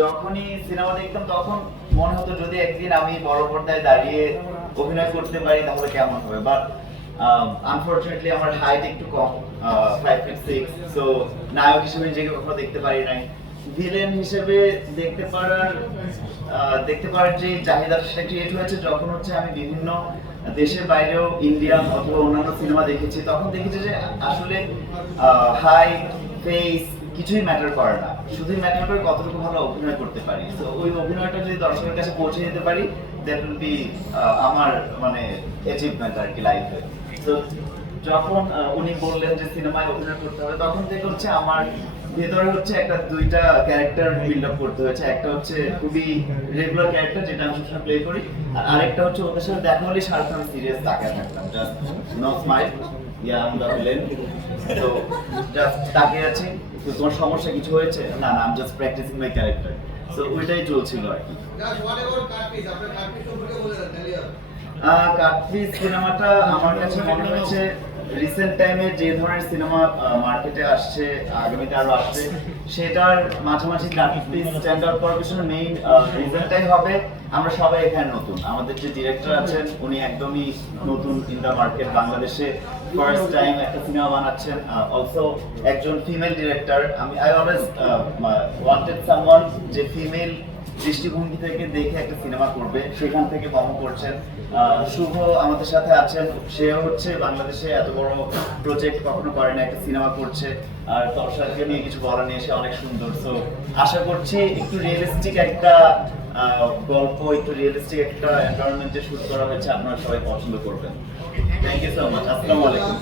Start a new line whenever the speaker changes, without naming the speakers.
যখনই সিনেমা দেখতাম, তখন মনে হতো যদি একদিন আমি বড় পর্দায় দাঁড়িয়ে অভিনয় করতে পারি, তাহলে কেমন হবে? বাট আনফরচুনেটলি আমার হাইট একটু কম ফাইভ ফিট সিক্স সো নায়ক হিসেবে নিজেকে কখনো দেখতে পারি নাই। ভিলেন হিসেবে দেখতে পারার দেখতে পারার যে চাহিদা সেটা ক্রিয়েট হয়েছে, যখন হচ্ছে আমি বিভিন্ন দেশের বাইরেও ইন্ডিয়া অথবা অন্যান্য সিনেমা দেখেছি, তখন দেখেছি যে আসলে হাইট ফেস কিছুই ম্যাটার করে না। শুধুই ম্যাটার করে কতটুকু ভালো অভিনয় করতে পারি। তো ওই অভিনয়টা যদি দর্শকের কাছে পৌঁছে যেতে পারি দ্যাট উইল বি আমার মানে অ্যাচিভমেন্ট আর কি লাইফে তো যখন উনি বললেন যে সিনেমায় অভিনয় করতে হবে, তখন থেকে হচ্ছে আমার ভেতরে হচ্ছে একটা দুইটা ক্যারেক্টার বিল্ড আপ করতে হয়েছে। একটা হচ্ছে খুবই রেগুলার ক্যারেক্টার যেটা আমি সবসময় প্লে করি, আর আরেকটা হচ্ছে ওদের সাথে দেখা হলে সারাক্ষণ সিরিয়াস তাকিয়ে থাকতাম। Just no smile ya um the তো জাস্ট তাকিয়ে আছি। তো তোমার সমস্যা কিছু হয়েছে? না না আমি just practising my character so ওইটাই চলছিল আর কি। কাটপিস সিনেমাটা আমার কাছে মনে হয়েছে রিসেন্ট টাইমে যে ধরনের সিনেমা মার্কেটে আসছে, আগামীতে আরও আসবে, সেটার মাঝামাঝি cut piece stand out main রিজনটাই হবে আমরা সবাই এখানে নতুন। আমাদের যে ডিরেক্টর আছেন, উনি একদমই নতুন ইন দ্য মার্কেট বাংলাদেশে ফার্স্ট টাইম একটা সিনেমা বানাচ্ছেন। অলসো একজন ফিমেল ডিরেক্টর আমি আই অলওয়েজ ওয়ান্টেড সামওয়ান যে ফিমেল দৃষ্টিভঙ্গি থেকে দেখে একটা সিনেমা করবে, সেখান থেকে মম করছেন। শুভ আমাদের সাথে আছেন। সে হচ্ছে বাংলাদেশে এত বড় প্রজেক্ট কখনো করে না একটা সিনেমা করছে। আর তর্ষাকে নিয়ে কিছু বলা নিয়ে সে অনেক সুন্দর। তো আশা করছি একটু রিয়েলিস্টিক একটা গল্প, একটু রিয়েলিস্টিক একটা এনভায়রনমেন্টে শুট করা হয়েছে। আপনারা সবাই পছন্দ করবেন। থ্যাংক ইউ সো মাচ আসসালামু আলাইকুম।